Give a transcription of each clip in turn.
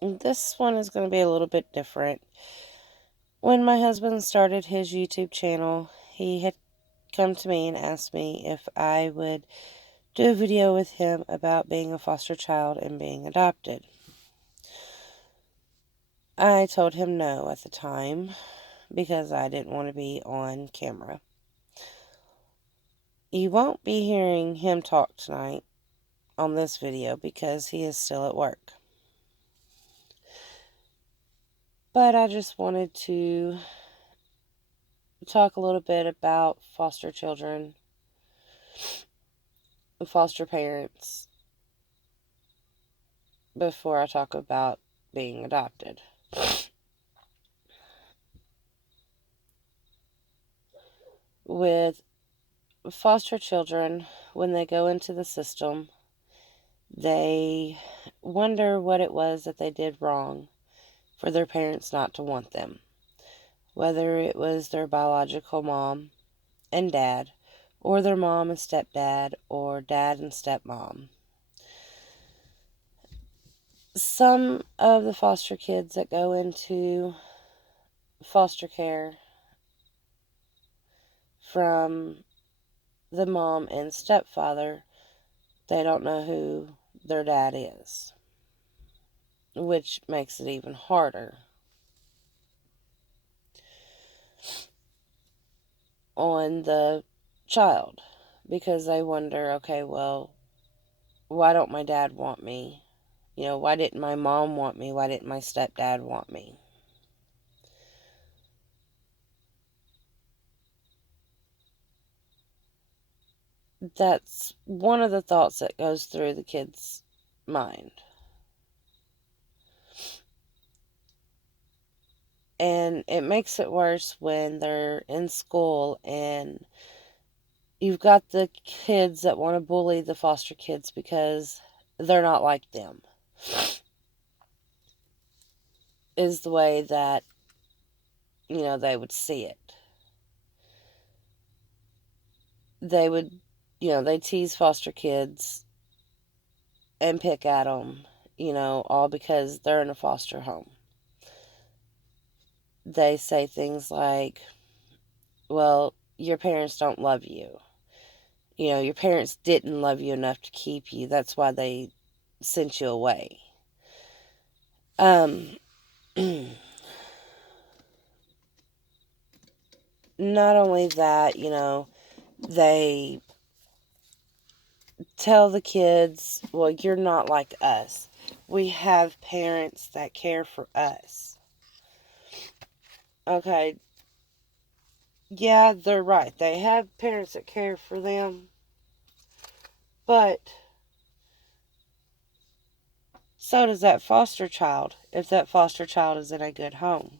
This one is going to be a little bit different. When my husband started his YouTube channel, he had come to me and asked me if I would do a video with him about being a foster child and being adopted. I told him no at the time because I didn't want to be on camera. You won't be hearing him talk tonight on this video because he is still at work. But I just wanted to talk a little bit about foster children, foster parents, before I talk about being adopted. With foster children, when they go into the system, they wonder what it was that they did wrong for their parents not to want them. Whether it was their biological mom and dad, or their mom and stepdad, or dad and stepmom. Some of the foster kids that go into foster care from the mom and stepfather, they don't know who their dad is, which makes it even harder on the child because they wonder, okay, well, why don't my dad want me? Why didn't my mom want me? Why didn't my stepdad want me? That's one of the thoughts that goes through the kid's mind. And it makes it worse when they're in school and you've got the kids that want to bully the foster kids because they're not like them, is the way that, they would see it. They would, they tease foster kids and pick at them, all because they're in a foster home. They say things like, well, your parents don't love you. Your parents didn't love you enough to keep you. That's why they sent you away. Um, Not only that, they tell the kids, well, you're not like us. We have parents that care for us. Okay, yeah, they're right. They have parents that care for them, but so does that foster child if that foster child is in a good home.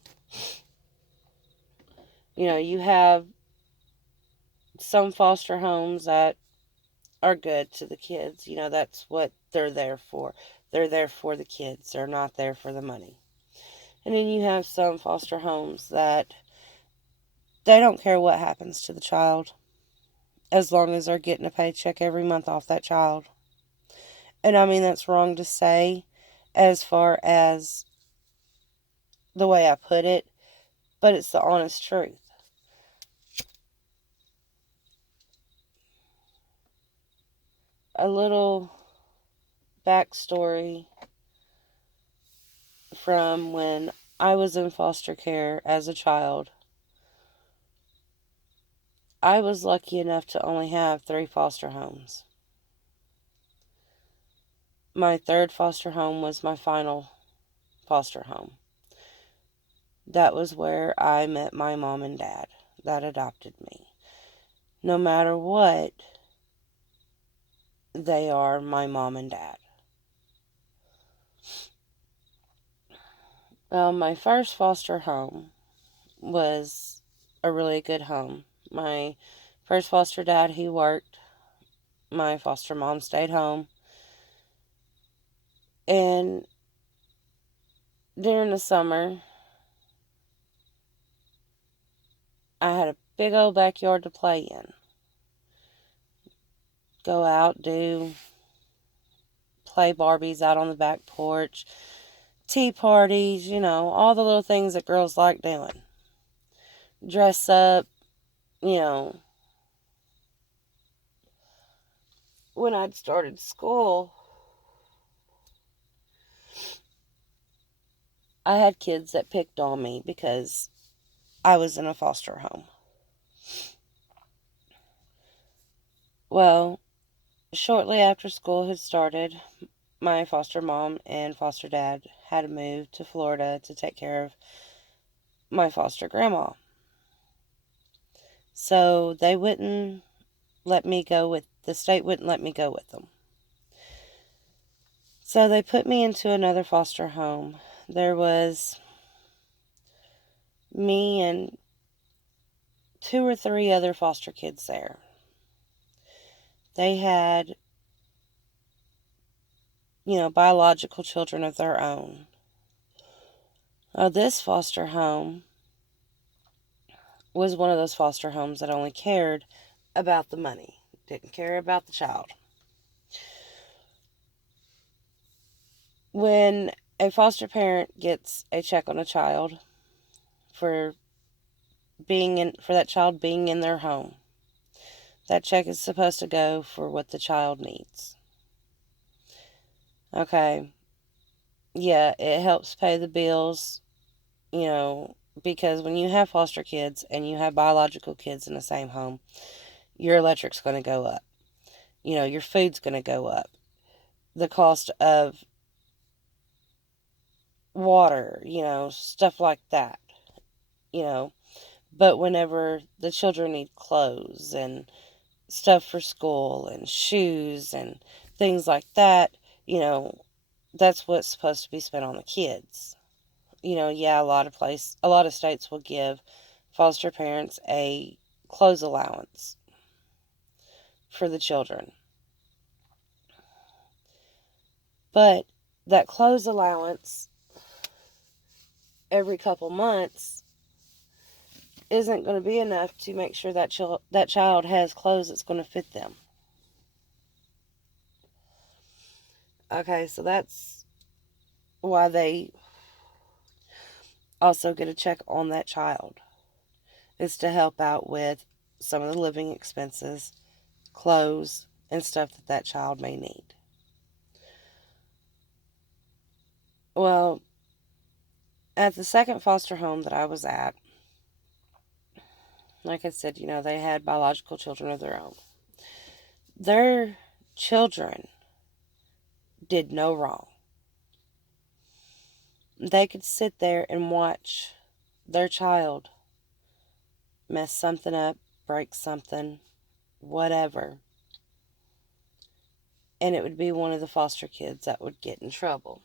You have some foster homes that are good to the kids. That's what they're there for. They're there for the kids. They're not there for the money. And then you have some foster homes that they don't care what happens to the child as long as they're getting a paycheck every month off that child. And I mean, that's wrong to say as far as the way I put it, but it's the honest truth. A little backstory from when I was in foster care as a child. I was lucky enough to only have 3 foster homes. My third foster home was my final foster home. That was where I met my mom and dad that adopted me. No matter what, they are my mom and dad. Well, my first foster home was a really good home. My first foster dad, he worked. My foster mom stayed home. And during the summer, I had a big old backyard to play in. Go out, play Barbies out on the back porch, tea parties, all the little things that girls like doing. Dress up, you know. When I'd started school, I had kids that picked on me because I was in a foster home. Well, shortly after school had started, my foster mom and foster dad had to move to Florida to take care of my foster grandma. So they wouldn't let me go with, the state wouldn't let me go with them. So they put me into another foster home. There was me and 2 or 3 other foster kids there. They had, biological children of their own. This foster home was one of those foster homes that only cared about the money, didn't care about the child. When a foster parent gets a check on a child for that child being in their home, that check is supposed to go for what the child needs. Okay. Yeah, it helps pay the bills, because when you have foster kids and you have biological kids in the same home, your electric's going to go up. Your food's going to go up. The cost of water, stuff like that, you know. But whenever the children need clothes and stuff for school and shoes and things like that, that's what's supposed to be spent on the kids. Yeah, a lot of states will give foster parents a clothes allowance for the children. But that clothes allowance every couple months isn't going to be enough to make sure that child has clothes that's going to fit them. Okay, so that's why they also get a check on that child, is to help out with some of the living expenses, clothes, and stuff that child may need. Well, at the second foster home that I was at, like I said, they had biological children of their own. Their children did no wrong. They could sit there and watch their child mess something up, break something, whatever, and it would be one of the foster kids that would get in trouble.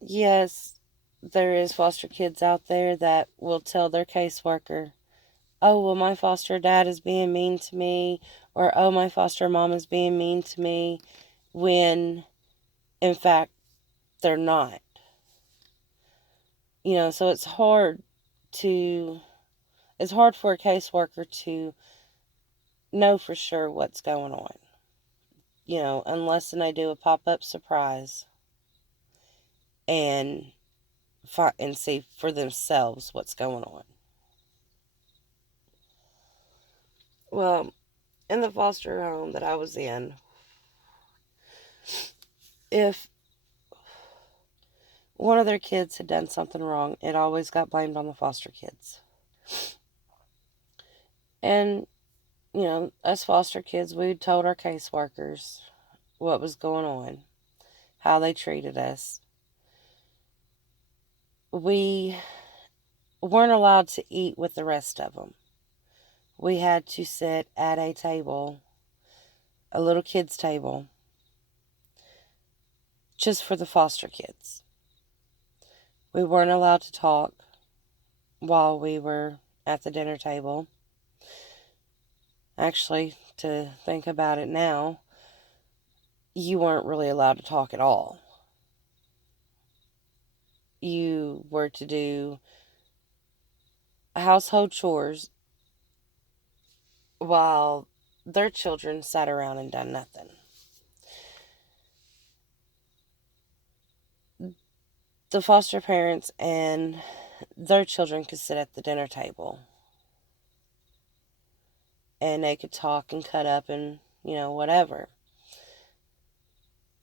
Yes, there is foster kids out there that will tell their caseworker, oh, well, my foster dad is being mean to me, or oh, my foster mom is being mean to me, when in fact they're not. So it's hard for a caseworker to know for sure what's going on, unless they do a pop-up surprise and see for themselves what's going on. Well, in the foster home that I was in, if one of their kids had done something wrong, it always got blamed on the foster kids. And, us foster kids, we told our caseworkers what was going on, how they treated us. We weren't allowed to eat with the rest of them. We had to sit at a table, a little kid's table, just for the foster kids. We weren't allowed to talk while we were at the dinner table. Actually, to think about it now, you weren't really allowed to talk at all. You were to do household chores while their children sat around and done nothing. the foster parents and their children could sit at the dinner table and they could talk and cut up and, whatever.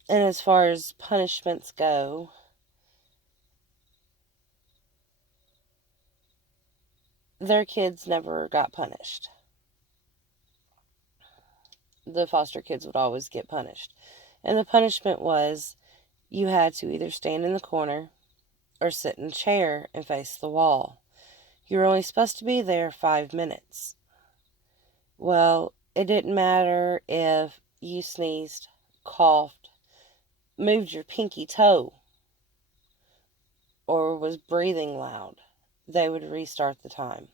And as far as punishments go, their kids never got punished. The foster kids would always get punished. And the punishment was you had to either stand in the corner or sit in a chair and face the wall. You were only supposed to be there 5 minutes. Well, it didn't matter if you sneezed, coughed, moved your pinky toe, or was breathing loud. They would restart the time.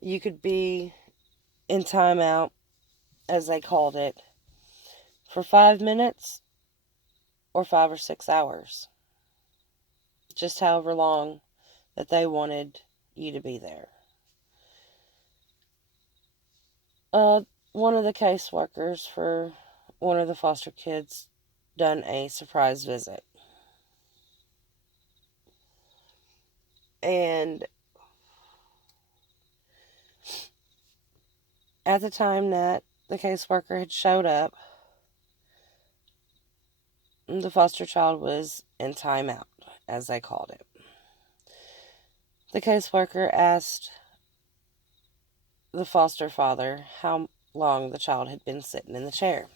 You could be in timeout, as they called it, for 5 minutes or 5 or 6 hours. Just however long that they wanted you to be there. One of the caseworkers for one of the foster kids done a surprise visit. And at the time that the caseworker had showed up, the foster child was in timeout, as they called it. The caseworker asked the foster father how long the child had been sitting in the chair.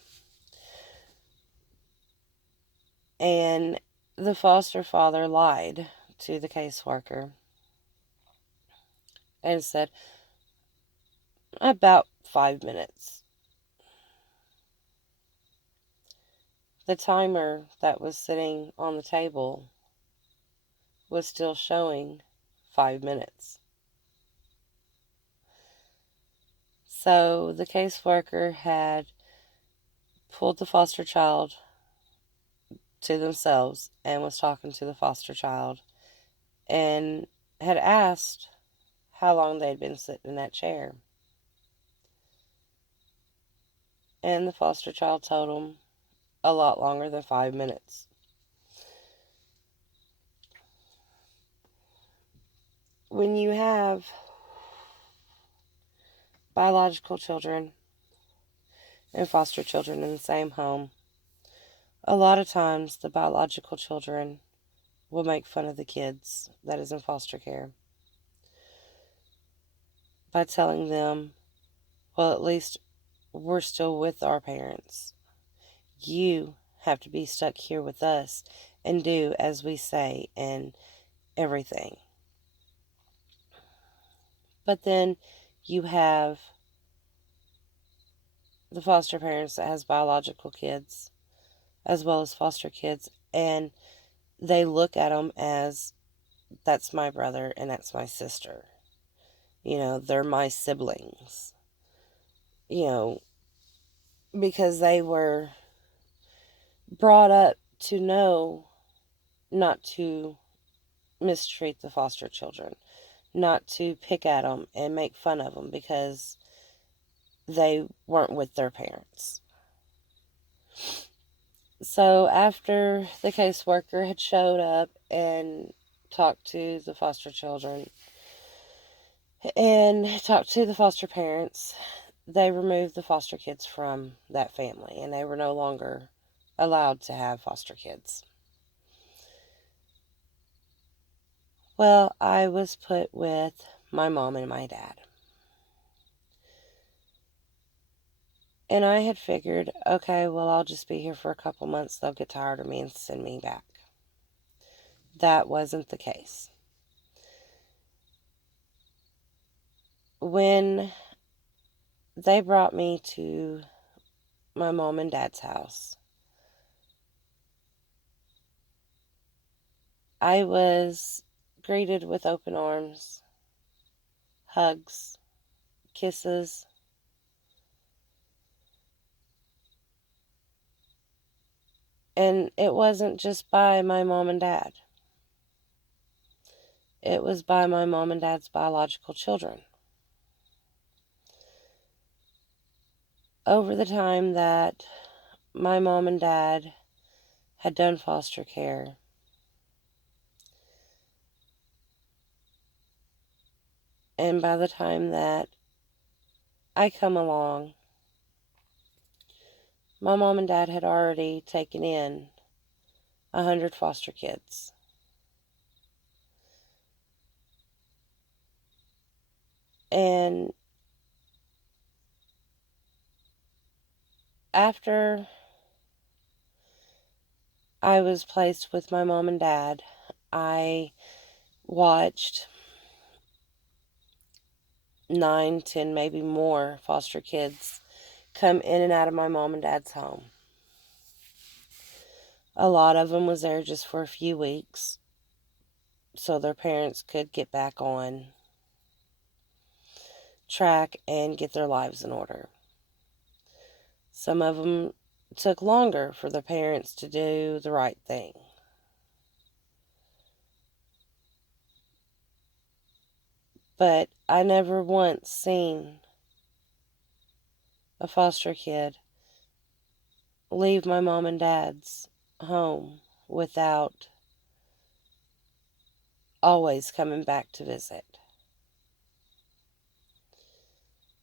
And the foster father lied to the caseworker and said, about 5 minutes. The timer that was sitting on the table was still showing 5 minutes. So the caseworker had pulled the foster child to themselves and was talking to the foster child and had asked how long they'd been sitting in that chair. And the foster child told them a lot longer than 5 minutes. When you have biological children and foster children in the same home, a lot of times the biological children will make fun of the kids that is in foster care by telling them, well, at least we're still with our parents. You have to be stuck here with us and do as we say and everything. But then you have the foster parents that has biological kids as well as foster kids, and they look at them as, that's my brother and that's my sister. They're my siblings. Because they were brought up to know not to mistreat the foster children, not to pick at them and make fun of them because they weren't with their parents. So after the caseworker had showed up and talked to the foster children and talked to the foster parents, they removed the foster kids from that family and they were no longer allowed to have foster kids. Well, I was put with my mom and my dad. And I had figured, okay, well, I'll just be here for a couple months. They'll get tired of me and send me back. That wasn't the case. When they brought me to my mom and dad's house, I was greeted with open arms, hugs, kisses. And it wasn't just by my mom and dad. It was by my mom and dad's biological children. Over the time that my mom and dad had done foster care, And by the time that I come along, my mom and dad had already taken in 100 foster kids. And after I was placed with my mom and dad, I watched 9, 10, maybe more foster kids come in and out of my mom and dad's home. A lot of them was there just for a few weeks so their parents could get back on track and get their lives in order. Some of them took longer for the parents to do the right thing. But I never once seen a foster kid leave my mom and dad's home without always coming back to visit.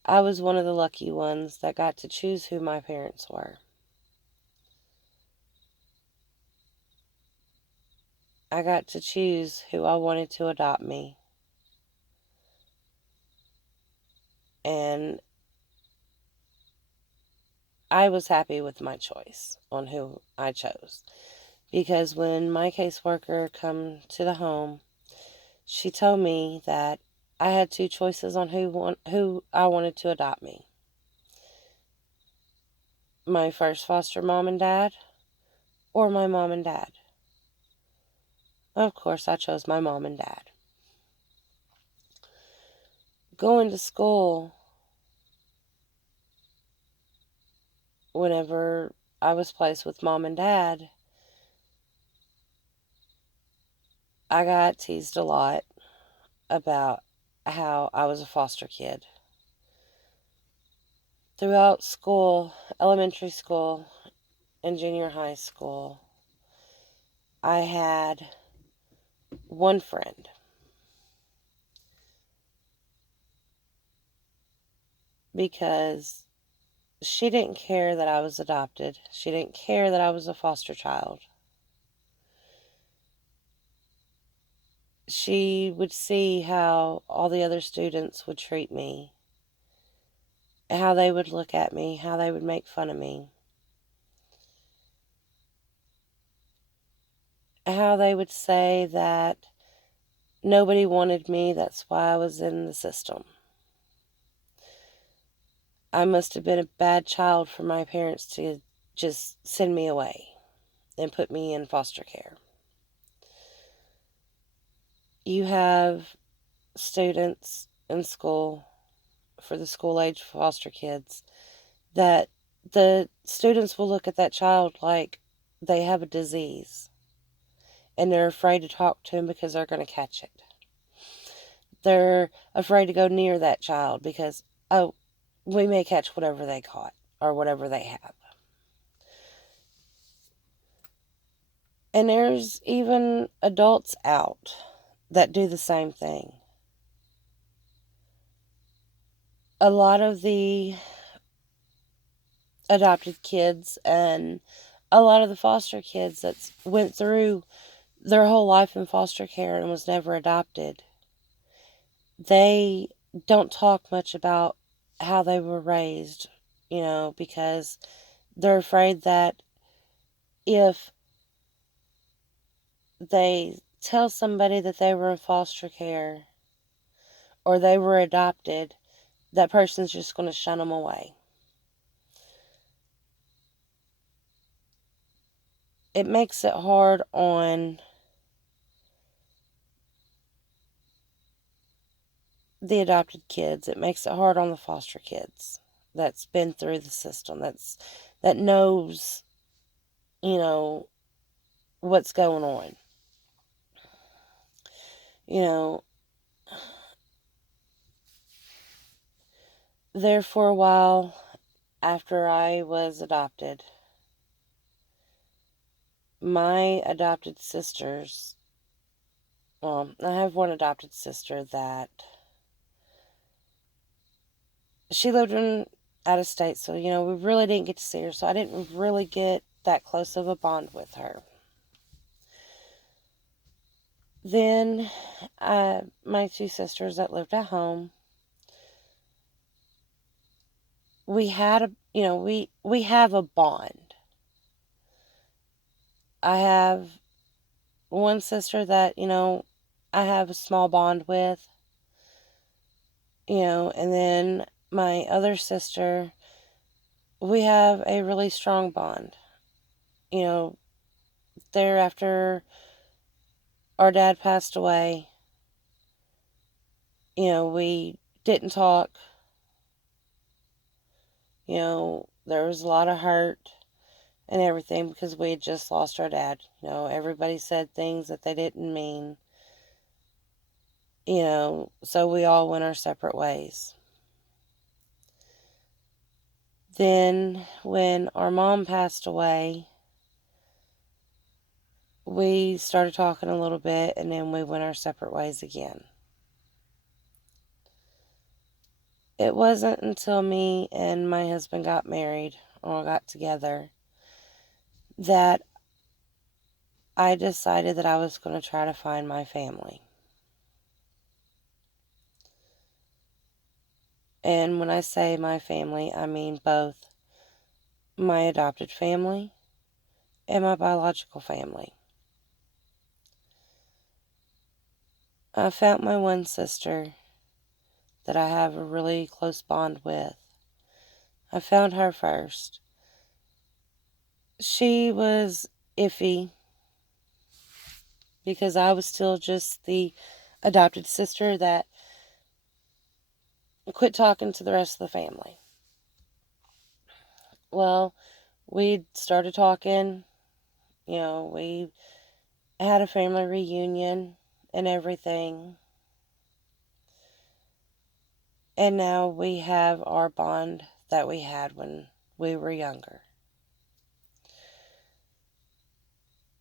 I was one of the lucky ones that got to choose who my parents were. I got to choose who I wanted to adopt me. And I was happy with my choice on who I chose. Because when my caseworker come to the home, she told me that I had two choices on who I wanted to adopt me. My first foster mom and dad, or my mom and dad. Of course, I chose my mom and dad. Going to school, whenever I was placed with mom and dad, I got teased a lot about how I was a foster kid. Throughout school, elementary school, and junior high school, I had one friend. Because she didn't care that I was adopted. She didn't care that I was a foster child. She would see how all the other students would treat me, how they would look at me, how they would make fun of me, how they would say that nobody wanted me, that's why I was in the system. I must have been a bad child for my parents to just send me away and put me in foster care. You have students in school, for the school-age foster kids, that the students will look at that child like they have a disease and they're afraid to talk to him because they're going to catch it. They're afraid to go near that child because, oh, we may catch whatever they caught or whatever they have. And there's even adults out that do the same thing. A lot of the adopted kids and a lot of the foster kids that went through their whole life in foster care and was never adopted, they don't talk much about how they were raised, because they're afraid that if they tell somebody that they were in foster care or they were adopted, that person's just going to shun them away. It makes it hard on the adopted kids. It makes it hard on the foster kids that's been through the system, that knows, what's going on. There for a while after I was adopted, my adopted sisters, well, I have one adopted sister that she lived out of state, so, we really didn't get to see her, so I didn't really get that close of a bond with her. Then, my two sisters that lived at home, we had we have a bond. I have one sister that, I have a small bond with, and then my other sister, we have a really strong bond. Thereafter our dad passed away, we didn't talk. There was a lot of hurt and everything because we had just lost our dad. Everybody said things that they didn't mean. So we all went our separate ways. Then when our mom passed away, we started talking a little bit, and then we went our separate ways again. It wasn't until me and my husband got married or got together that I decided that I was going to try to find my family. And when I say my family, I mean both my adopted family and my biological family. I found my one sister that I have a really close bond with. I found her first. She was iffy because I was still just the adopted sister that quit talking to the rest of the family. Well, we started talking, we had a family reunion and everything. And now we have our bond that we had when we were younger.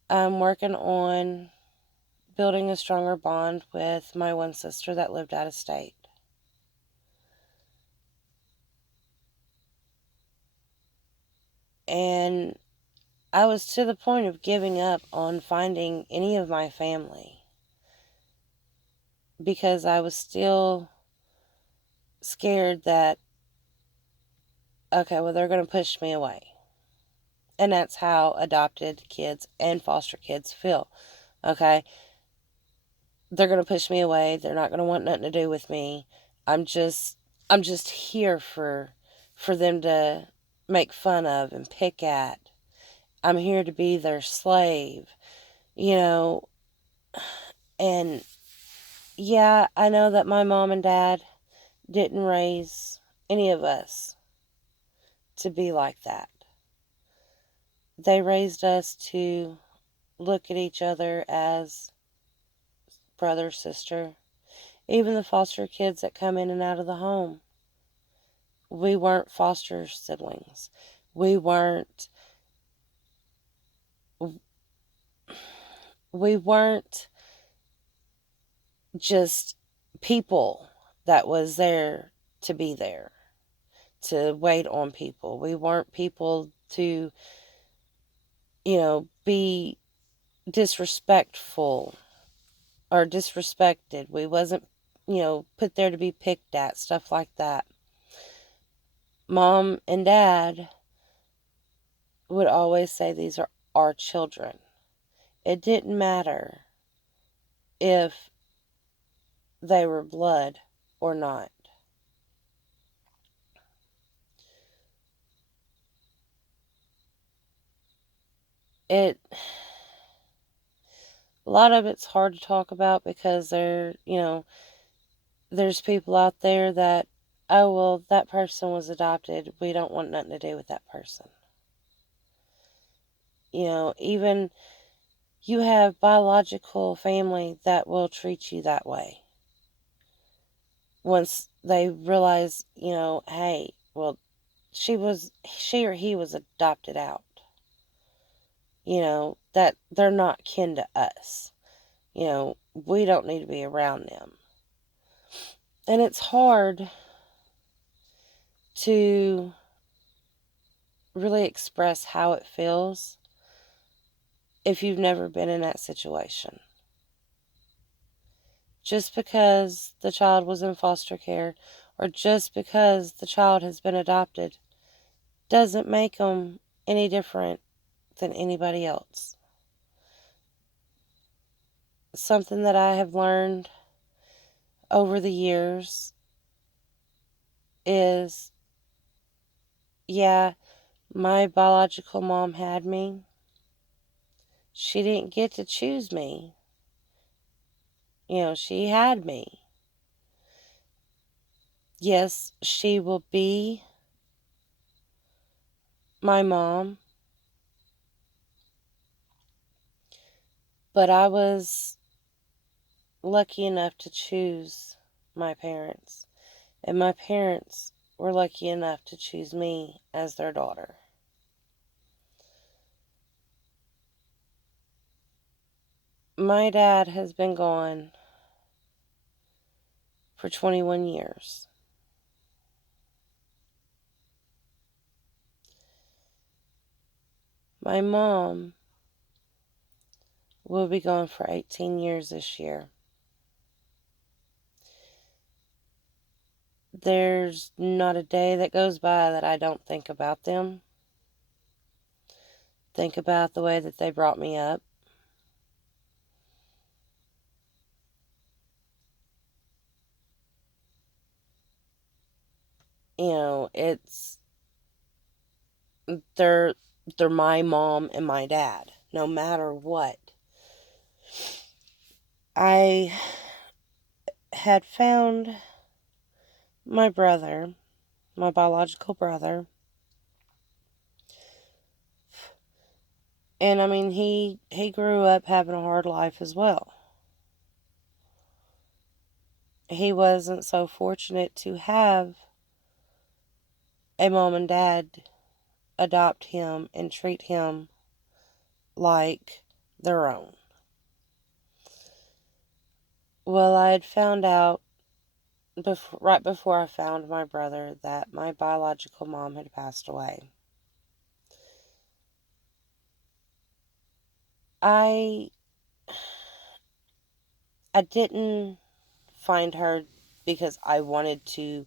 I'm working on building a stronger bond with my one sister that lived out of state. And I was to the point of giving up on finding any of my family because I was still scared that, okay, well, they're going to push me away. And that's how adopted kids and foster kids feel. Okay? They're going to push me away. They're not going to want nothing to do with me. I'm just here for them to make fun of and pick at. I'm here to be their slave. And yeah, I know that my mom and dad didn't raise any of us to be like that. They raised us to look at each other as brother, sister. Even the foster kids that come in and out of the home, we weren't foster siblings. We weren't just people that was there to be there, to wait on people. We weren't people to, be disrespectful or disrespected. We wasn't, put there to be picked at, stuff like that. Mom and dad would always say these are our children. It didn't matter if they were blood or not. A lot of it's hard to talk about because there's people out there that, oh, well, that person was adopted. We don't want nothing to do with that person. Even you have biological family that will treat you that way. Once they realize, hey, well, she or he was adopted out. That they're not kin to us. We don't need to be around them. And it's hard to really express how it feels if you've never been in that situation. Just because the child was in foster care or just because the child has been adopted doesn't make them any different than anybody else. Something that I have learned over the years is, yeah, my biological mom had me. She didn't get to choose me. She had me. Yes, she will be my mom, but I was lucky enough to choose my parents, and my parents were lucky enough to choose me as their daughter. My dad has been gone for 21 years. My mom will be gone for 18 years this year. There's not a day that goes by that I don't think about them. Think about the way that they brought me up. It's they're my mom and my dad, no matter what. I had found my brother, my biological brother, and I mean he grew up having a hard life as well. He wasn't so fortunate to have a mom and dad adopt him and treat him like their own. Well, I had found out right before I found my brother that my biological mom had passed away. I didn't find her because I wanted to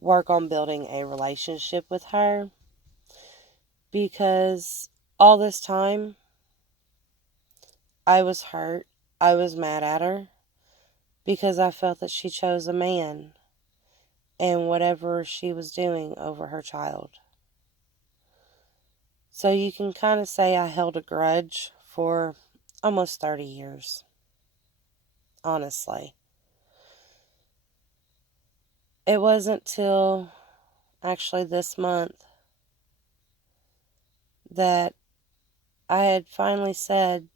work on building a relationship with her, because all this time I was hurt. I was mad at her because I felt that she chose a man and whatever she was doing over her child. So you can kind of say I held a grudge for almost 30 years, honestly. It wasn't till actually this month that I had finally said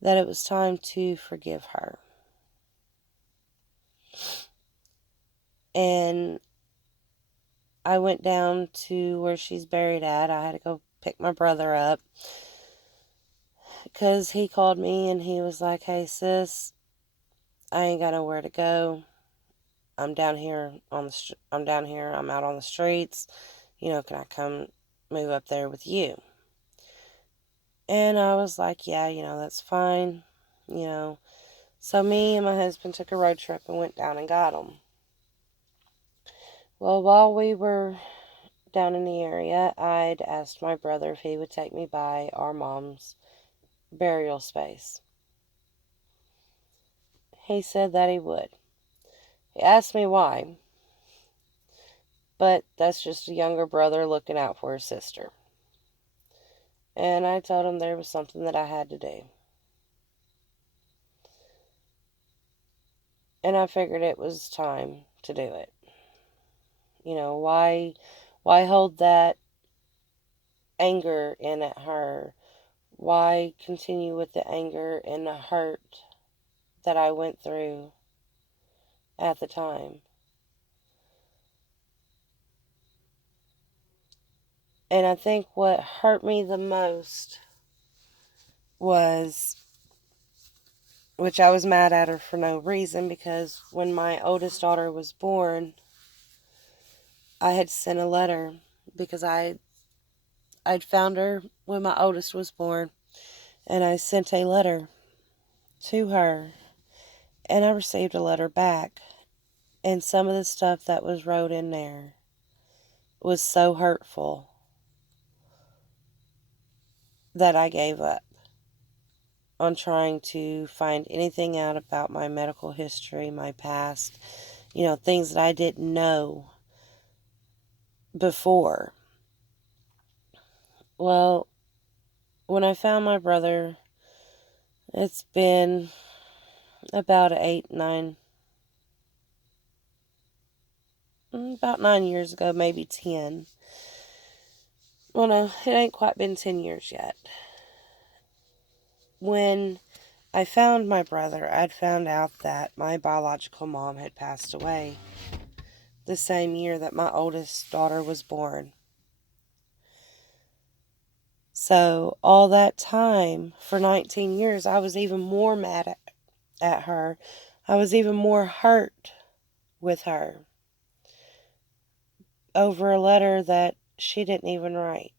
that it was time to forgive her. And I went down to where she's buried at. I had to go pick my brother up because he called me and he was like, "Hey sis, I ain't got nowhere to go. I'm down here I'm down here. I'm out on the streets. Can I come move up there with you?" And I was like, "Yeah, that's fine." You know, so me and my husband took a road trip and went down and got him. Well, while we were down in the area, I'd asked my brother if he would take me by our mom's burial space. He said that he would. He asked me why, but that's just a younger brother looking out for his sister. And I told him there was something that I had to do. And I figured it was time to do it. Why hold that anger in at her? Why continue with the anger and the hurt that I went through at the time? And I think what hurt me the most was, which I was mad at her for no reason, because when my oldest daughter was born, I had sent a letter because I'd found her when my oldest was born, and I sent a letter to her, and I received a letter back, and some of the stuff that was wrote in there was so hurtful that I gave up on trying to find anything out about my medical history, my past, things that I didn't know before. Well, when I found my brother, it's been about about 9 years ago, maybe 10. Well, no, it ain't quite been 10 years yet. When I found my brother, I'd found out that my biological mom had passed away the same year that my oldest daughter was born. So all that time, for 19 years, I was even more mad at her. I was even more hurt with her over a letter that she didn't even write.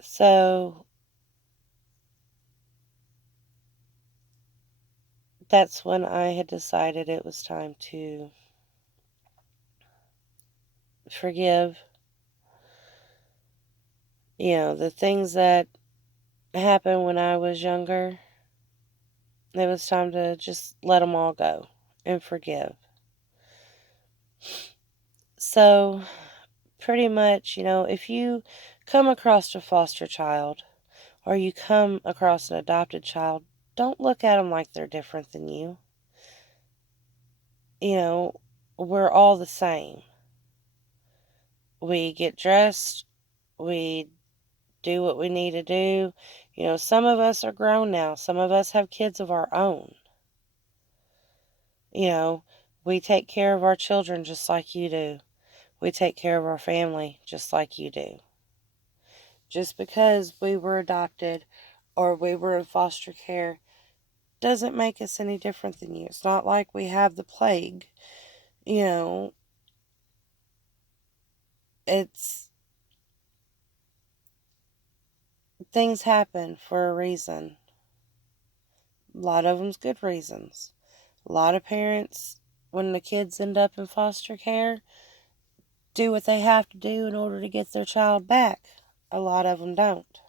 So that's when I had decided it was time to forgive. The things that happened when I was younger, it was time to just let them all go and forgive. So, pretty much, if you come across a foster child or you come across an adopted child, don't look at them like they're different than you. We're all the same. We get dressed, we do what we need to do. Some of us are grown now, some of us have kids of our own. We take care of our children just like you do. We take care of our family just like you do. Just because we were adopted or we were in foster care doesn't make us any different than you. It's not like we have the plague. It's things happen for a reason. A lot of them's good reasons. A lot of parents, when the kids end up in foster care, do what they have to do in order to get their child back. A lot of them don't.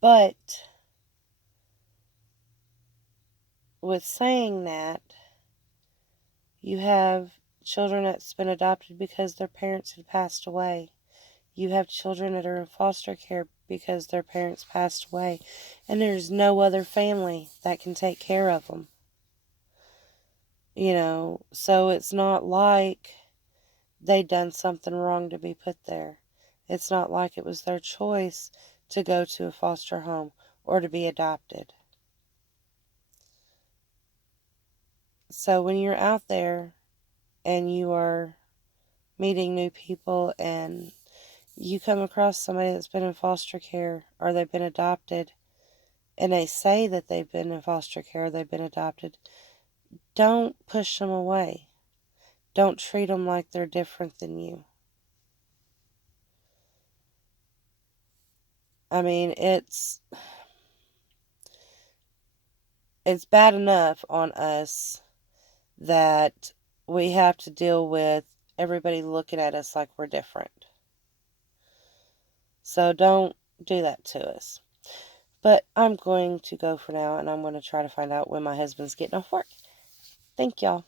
But with saying that, you have children that's been adopted because their parents had passed away. You have children that are in foster care because their parents passed away. And there's no other family that can take care of them. So it's not like they'd done something wrong to be put there. It's not like it was their choice to go to a foster home or to be adopted. So when you're out there and you are meeting new people and you come across somebody that's been in foster care or they've been adopted and they say that they've been in foster care or they've been adopted, don't push them away. Don't treat them like they're different than you. I mean, it's bad enough on us that we have to deal with everybody looking at us like we're different. So don't do that to us. But I'm going to go for now, and I'm going to try to find out when my husband's getting off work. Thank y'all.